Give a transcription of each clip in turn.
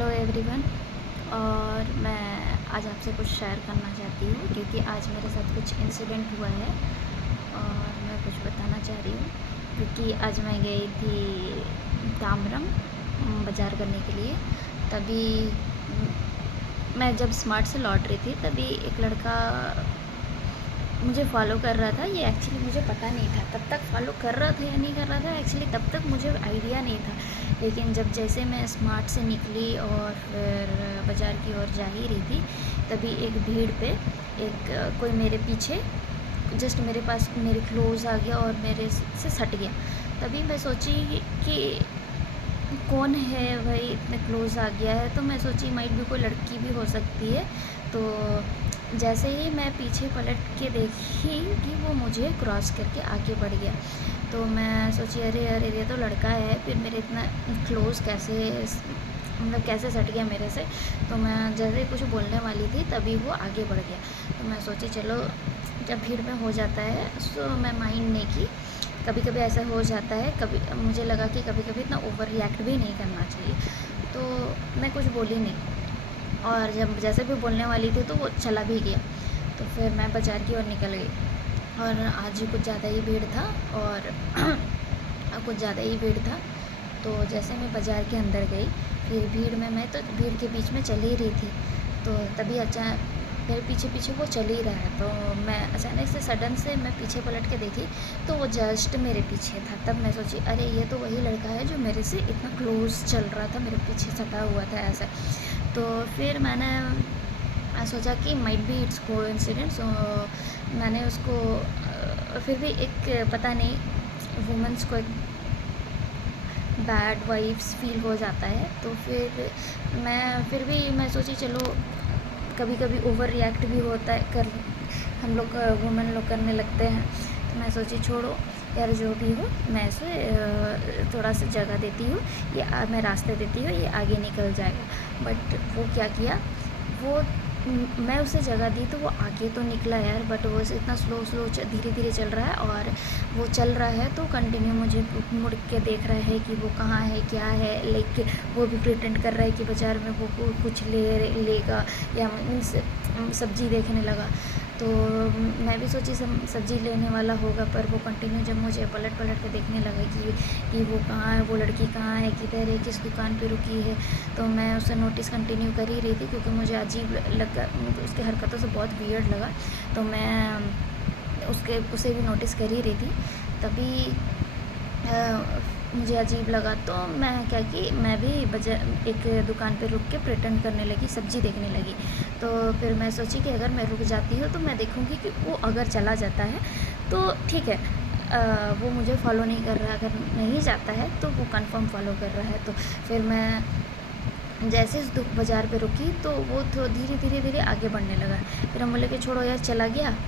Hello everyone. और मैं आज आपसे कुछ शेयर करना चाहती हूँ क्योंकि आज मेरे साथ कुछ इंसिडेंट हुआ है और मैं कुछ बताना चाह रही हूँ। क्योंकि आज मैं गई थी तामरम बाज़ार करने के लिए। तभी मैं जब स्मार्ट से लौट रही थी तभी एक लड़का मुझे फॉलो कर रहा था। ये एक्चुअली मुझे पता नहीं था, तब तक फॉलो कर रहा था या नहीं कर रहा था एक्चुअली तब तक मुझे आइडिया नहीं था। लेकिन जब जैसे मैं स्मार्ट से निकली और फिर बाज़ार की ओर जा ही रही थी तभी एक भीड़ पे एक कोई मेरे पीछे जस्ट मेरे पास मेरे क्लोज़ आ गया और मेरे से सट गया। तभी मैं सोची कि कौन है भाई इतने क्लोज़ आ गया है, तो मैं सोची माइट भी कोई लड़की भी हो सकती है। तो जैसे ही मैं पीछे पलट के देखी कि वो मुझे क्रॉस करके आगे बढ़ गया, तो मैं सोची अरे अरे ये तो लड़का है, फिर मेरे इतना क्लोज़ कैसे मतलब कैसे सट गया मेरे से। तो मैं जैसे ही कुछ बोलने वाली थी तभी वो आगे बढ़ गया। तो मैं सोची चलो जब भीड़ में हो जाता है तो मैं माइंड नहीं की। कभी कभी ऐसा हो जाता है, कभी मुझे लगा कि कभी कभी इतना ओवर रिएक्ट भी नहीं करना चाहिए, तो मैं कुछ बोली नहीं। और जब जैसे भी बोलने वाली थी तो वो चला भी गया। तो फिर मैं बाज़ार की ओर निकल गई और आज ही कुछ ज़्यादा ही भीड़ था और कुछ ज़्यादा ही भीड़ था। तो जैसे मैं बाज़ार के अंदर गई, फिर भीड़ में मैं तो भीड़ के बीच में चल ही रही थी। तो तभी अचानक मेरे पीछे पीछे वो चल ही रहा है, तो मैं अचानक से सडन से मैं पीछे पलट के देखी तो वो जस्ट मेरे पीछे था। तब मैं सोची अरे ये तो वही लड़का है जो मेरे से इतना क्लोज़ चल रहा था, मेरे पीछे सटा हुआ था ऐसा। तो फिर मैंने सोचा कि माइट बी इट्स कोइंसिडेंस। सो मैंने उसको फिर भी एक पता नहीं वुमेंस को एक बैड वाइब्स फील हो जाता है। तो फिर भी मैं सोची चलो कभी कभी ओवर रिएक्ट भी होता है, कर हम लोग वुमेन लोग करने लगते हैं। तो मैं सोची छोड़ो यार, जो भी हो मैं इसे थोड़ा सा जगह देती हूँ, मैं रास्ते देती हूँ, ये आगे निकल जाएगा। बट वो क्या किया, वो मैं उसे जगह दी तो वो आगे तो निकला यार, बट वो इतना स्लो धीरे धीरे चल रहा है। और वो चल रहा है तो कंटिन्यू मुझे मुड़ के देख रहा है कि वो कहाँ है क्या है। लाइक वो भी प्रिटेंड कर रहा है कि बाज़ार में वो कुछ लेगा या मीन्स सब्ज़ी देखने लगा। तो मैं भी सोची सब्ज़ी लेने वाला होगा, पर वो कंटिन्यू जब मुझे पलट पलट के देखने लगा कि वो कहाँ है, वो लड़की कहाँ है, किधर है, किस दुकान पे रुकी है। तो मैं उसे नोटिस कंटिन्यू कर ही रही थी क्योंकि मुझे अजीब लगा, उसकी हरकतों से बहुत वियर्ड लगा। तो मैं उसे भी नोटिस कर ही रही थी। तभी मुझे अजीब लगा तो मैं क्या कि मैं भी एक दुकान पे रुक के प्रिटेंड करने लगी, सब्ज़ी देखने लगी। तो फिर मैं सोची कि अगर मैं रुक जाती हूँ तो मैं देखूँगी कि वो अगर चला जाता है तो ठीक है, वो मुझे फॉलो नहीं कर रहा, अगर नहीं जाता है तो वो कंफर्म फॉलो कर रहा है। तो फिर मैं जैसे इस बाज़ार पे रुकी तो वो तो धीरे धीरे धीरे आगे बढ़ने लगा। फिर हम बोले कि छोड़ो यार, चला गया।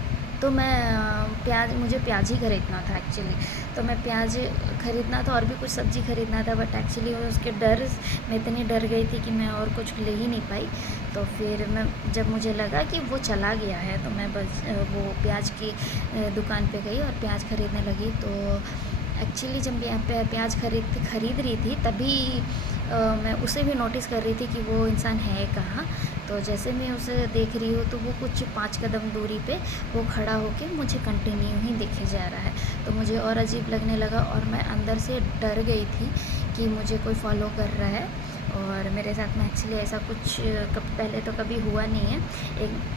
तो मैं मुझे प्याज ही ख़रीदना था एक्चुअली। तो मैं प्याज ख़रीदना था और भी कुछ सब्ज़ी ख़रीदना था, बट एक्चुअली उसके डर मैं इतनी डर गई थी कि मैं और कुछ ले ही नहीं पाई। तो फिर मैं जब मुझे लगा कि वो चला गया है तो मैं बस वो प्याज की दुकान पे गई और प्याज ख़रीदने लगी। तो एक्चुअली जब यहाँ पे प्याज खरीद रही थी तभी मैं उसे भी नोटिस कर रही थी कि वो इंसान है कहाँ। तो जैसे मैं उसे देख रही हूँ तो वो कुछ 5 कदम दूरी पे वो खड़ा होके मुझे कंटिन्यू ही देखे जा रहा है। तो मुझे और अजीब लगने लगा और मैं अंदर से डर गई थी कि मुझे कोई फॉलो कर रहा है। और मेरे साथ में एक्चुअली ऐसा कुछ पहले तो कभी हुआ नहीं है।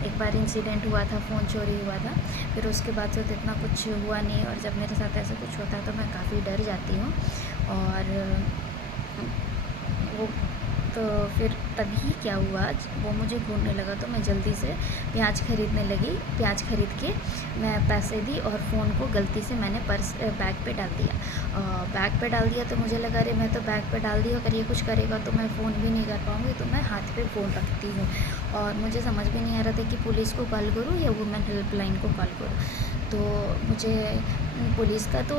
एक बार इंसिडेंट हुआ था, फ़ोन चोरी हुआ था, फिर उसके बाद से तो इतना कुछ हुआ नहीं। और जब मेरे साथ ऐसा कुछ होता है तो मैं काफ़ी डर जाती हूँ। और वो तो फिर तभी क्या हुआ, वो मुझे घूरने लगा तो मैं जल्दी से प्याज ख़रीदने लगी। प्याज ख़रीद के मैं पैसे दी और फ़ोन को गलती से मैंने बैग पे डाल दिया। बैग पे डाल दिया तो मुझे लगा अरे मैं तो बैग पे डाल दिया, अगर ये कुछ करेगा तो मैं फ़ोन भी नहीं कर पाऊँगी। तो मैं हाथ पे फ़ोन रखती हूँ और मुझे समझ में नहीं आ रहा था कि पुलिस को कॉल करूँ या वुमेन हेल्पलाइन को कॉल करूँ। तो मुझे पुलिस का तो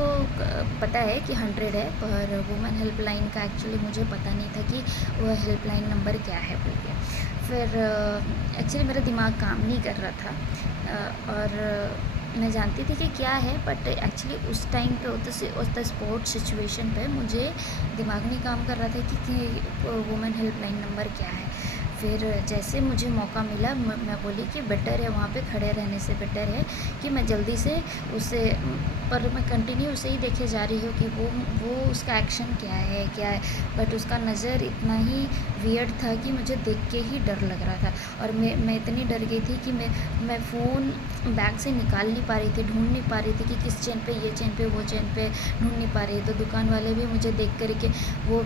पता है कि 100 है, पर वुमेन हेल्पलाइन का एक्चुअली मुझे पता नहीं था कि वो हेल्पलाइन नंबर क्या है बोल के। फिर एक्चुअली मेरा दिमाग काम नहीं कर रहा था। और मैं जानती थी कि क्या है, बट एक्चुअली उस टाइम पे उस द स्पॉट सिचुएशन पे मुझे दिमाग नहीं काम कर रहा था कि वुमेन हेल्पलाइन नंबर क्या है। फिर जैसे मुझे मौका मिला, मैं बोली कि बेटर है वहाँ पे खड़े रहने से बेटर है कि मैं जल्दी से उसे, पर मैं कंटिन्यू उसे ही देखे जा रही हूँ कि वो उसका एक्शन क्या है, बट उसका नज़र इतना ही वियर्ड था कि मुझे देख के ही डर लग रहा था। और मैं इतनी डर गई थी कि मैं फ़ोन बैग से निकाल नहीं पा रही थी, ढूंढ नहीं पा रही थी कि किस चेन पे, ये चेन पे, वो चेन पे, ढूंढ नहीं पा रही। तो दुकान वाले भी मुझे देख कर के वो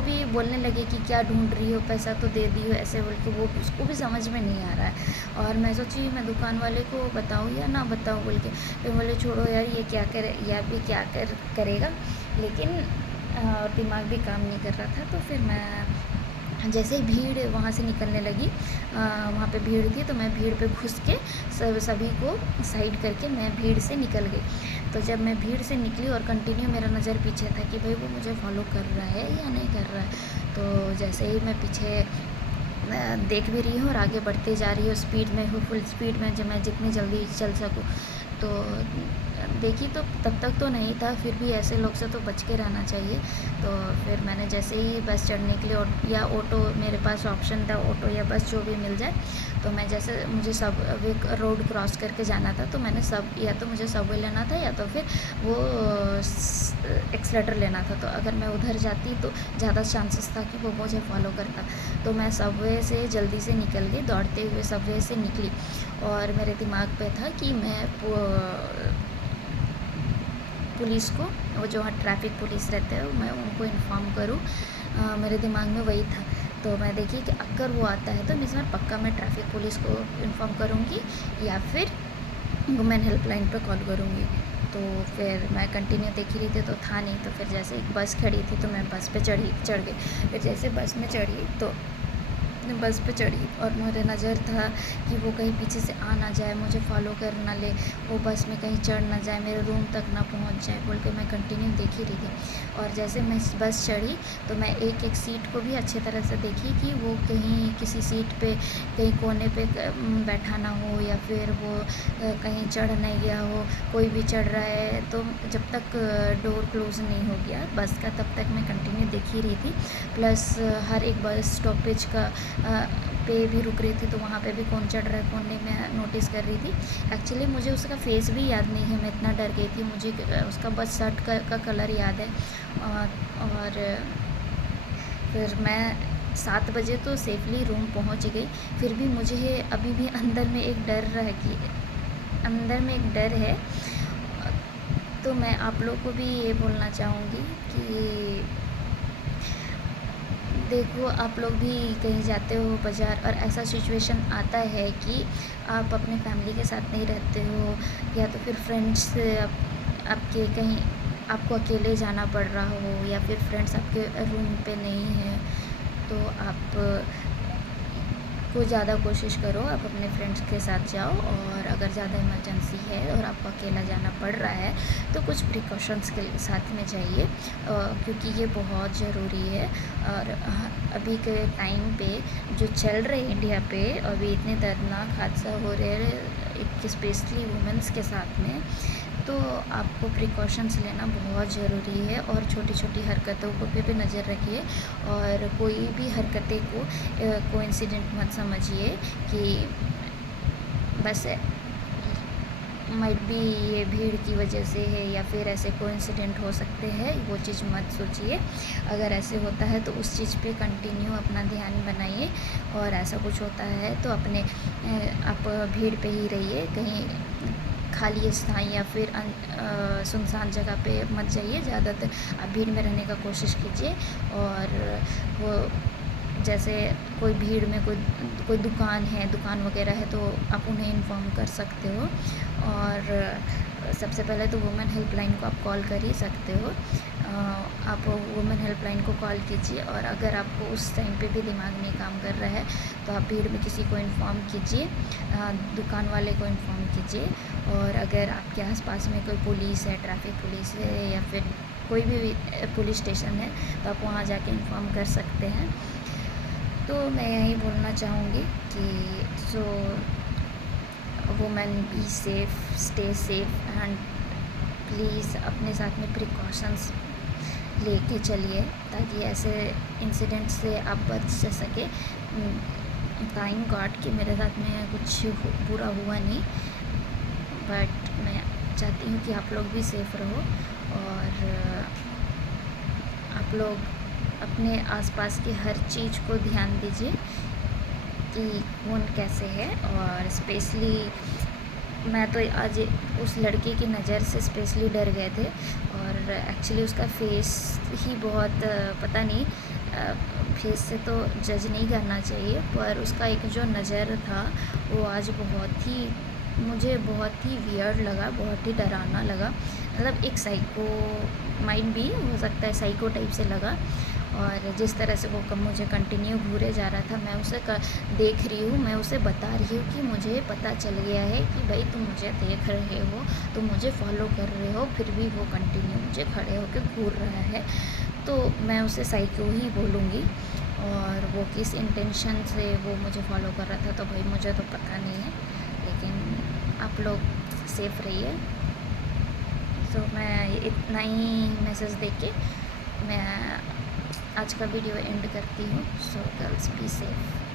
भी बोलने लगे कि क्या ढूंढ रही हो, पैसा तो दे दी हो, ऐसे बोल के। वो उसको भी समझ में नहीं आ रहा है। और मैं सोची मैं दुकान वाले को बताऊँ या ना बताऊँ बोल के। फिर बोले छोड़ो यार, ये क्या करे, या भी क्या करेगा। लेकिन दिमाग भी काम नहीं कर रहा था। तो फिर मैं जैसे ही भीड़ वहाँ से निकलने लगी, वहाँ पे भीड़ थी, तो मैं भीड़ पे घुस के सभी को साइड करके मैं भीड़ से निकल गई। तो जब मैं भीड़ से निकली और कंटिन्यू मेरा नज़र पीछे था कि भाई वो मुझे फॉलो कर रहा है या नहीं कर रहा है। तो जैसे ही मैं पीछे देख भी रही हूँ और आगे बढ़ते जा रही हूँ स्पीड में हूँ, फुल स्पीड में, जब मैं जितनी जल्दी चल सकूँ। तो देखी तो तब तक तो नहीं था, फिर भी ऐसे लोग से तो बच के रहना चाहिए। तो फिर मैंने जैसे ही बस चढ़ने के लिए या ऑटो, मेरे पास ऑप्शन था ऑटो या बस जो भी मिल जाए। तो मैं जैसे, मुझे सब एक रोड क्रॉस करके जाना था, तो मैंने या तो मुझे सबवे लेना था या तो फिर वो एक्सलेटर लेना था। तो अगर मैं उधर जाती तो ज़्यादा चांसेस था कि वो मुझे फॉलो करता। तो मैं सबवे से जल्दी से निकल गई, दौड़ते हुए सबवे से निकली। और मेरे दिमाग पे था कि मैं पुलिस को, वो जो वहाँ ट्रैफिक पुलिस रहते हैं, मैं उनको इन्फॉर्म करूँ। मेरे दिमाग में वही था। तो मैं देखी कि अगर वो आता है तो इस बार पक्का मैं ट्रैफिक पुलिस को इन्फॉर्म करूँगी या फिर वुमेन हेल्पलाइन पे कॉल करूँगी। तो फिर मैं कंटिन्यू देख ही रही थी तो था नहीं। तो फिर जैसे एक बस खड़ी थी तो मैं बस पे चढ़ गई। फिर जैसे बस में चढ़ी तो बस पे चढ़ी और मेरे नज़र था कि वो कहीं पीछे से आ ना जाए, मुझे फॉलो कर ना ले, वो बस में कहीं चढ़ ना जाए, मेरे रूम तक ना पहुंच जाए बोल के मैं कंटिन्यू देख ही रही थी। और जैसे मैं बस चढ़ी तो मैं एक एक सीट को भी अच्छी तरह से देखी कि वो कहीं किसी सीट पे कहीं कोने पे बैठा ना हो या फिर वो कहीं चढ़ नहीं गया हो। कोई भी चढ़ रहा है तो जब तक डोर क्लोज़ नहीं हो गया बस का, तब तक मैं कंटिन्यू देख ही रही थी। प्लस हर एक बस स्टॉपेज का पे भी रुक रही थी तो वहाँ पे भी कौन चढ़ रहा है कौन नहीं, मैं नोटिस कर रही थी। एक्चुअली मुझे उसका फेस भी याद नहीं है, मैं इतना डर गई थी। मुझे उसका बस शर्ट का कलर याद है। और फिर मैं 7 बजे तो सेफली रूम पहुँच गई। फिर भी मुझे अभी भी अंदर में एक डर है। तो मैं आप लोग को भी ये बोलना चाहूँगी कि देखो, आप लोग भी कहीं जाते हो बाज़ार और ऐसा सिचुएशन आता है कि आप अपने फैमिली के साथ नहीं रहते हो या तो फिर फ्रेंड्स आपके कहीं, आपको अकेले जाना पड़ रहा हो या फिर फ्रेंड्स आपके रूम पे नहीं है, तो आप को ज़्यादा कोशिश करो आप अपने फ्रेंड्स के साथ जाओ। और अगर ज़्यादा इमरजेंसी है और आपको अकेला जाना पड़ रहा है तो कुछ प्रिकॉशंस के साथ में जाइए, क्योंकि ये बहुत ज़रूरी है। और अभी के टाइम पे जो चल रहे इंडिया पे, अभी इतने दर्दनाक हादसा हो रहे हैं स्पेशली वुमेंस के साथ में, तो आपको प्रिकॉशंस लेना बहुत ज़रूरी है। और छोटी छोटी हरकतों को भी नज़र रखिए और कोई भी हरकतें को कोइंसिडेंट मत समझिए कि बस माइट भी ये भीड़ की वजह से है या फिर ऐसे कोइंसिडेंट हो सकते हैं, वो चीज़ मत सोचिए। अगर ऐसे होता है तो उस चीज़ पे कंटिन्यू अपना ध्यान बनाइए। और ऐसा कुछ होता है तो अपने आप भीड़ पे ही रहिए, कहीं खाली स्थान या फिर सुनसान जगह पे मत जाइए। ज़्यादातर आप भीड़ में रहने का कोशिश कीजिए। और वो जैसे कोई भीड़ में कोई दुकान वगैरह है तो आप उन्हें इन्फॉर्म कर सकते हो। और सबसे पहले तो वुमेन हेल्पलाइन को आप कॉल कर ही सकते हो। आप वुमेन हेल्पलाइन को कॉल कीजिए। और अगर आपको उस टाइम पे भी दिमाग नहीं काम कर रहा है तो आप भीड़ में किसी को इन्फॉर्म कीजिए, दुकान वाले को इन्फॉर्म कीजिए। और अगर आपके आसपास में कोई पुलिस है, ट्रैफिक पुलिस है या फिर कोई भी पुलिस स्टेशन है तो आप वहाँ जाके इन्फॉर्म कर सकते हैं। तो मैं यही बोलना चाहूँगी कि women be safe, stay safe and please अपने साथ में प्रिकॉशंस लेके चलिए ताकि ऐसे इंसिडेंट से आप बच सके। थैंक गॉड कि मेरे साथ में कुछ बुरा हुआ नहीं, बट मैं चाहती हूँ कि आप लोग भी सेफ़ रहो और आप लोग अपने आसपास की हर चीज़ को ध्यान दीजिए कि कौन कैसे है। और स्पेशली मैं तो आज उस लड़के की नज़र से स्पेशली डर गए थे, और एक्चुअली उसका फेस ही बहुत पता नहीं, फेस से तो जज नहीं करना चाहिए, पर उसका एक जो नज़र था वो आज मुझे बहुत ही वियर्ड लगा, बहुत ही डरावना लगा। मतलब एक साइको माइंड भी हो सकता है, साइको टाइप से लगा। और जिस तरह से वो मुझे कंटिन्यू घूरे जा रहा था, मैं उसे देख रही हूँ, मैं उसे बता रही हूँ कि मुझे पता चल गया है कि भाई तुम मुझे देख रहे हो, तुम मुझे फॉलो कर रहे हो, फिर भी वो कंटिन्यू मुझे खड़े होकर घूर रहा है, तो मैं उसे साइको ही बोलूँगी। और वो किस इंटेंशन से वो मुझे फॉलो कर रहा था तो भाई मुझे तो पता नहीं है, लेकिन आप लोग सेफ़ रहिए। तो मैं इतना ही मैसेज देके मैं आज का वीडियो एंड करती हूँ। So girls be safe.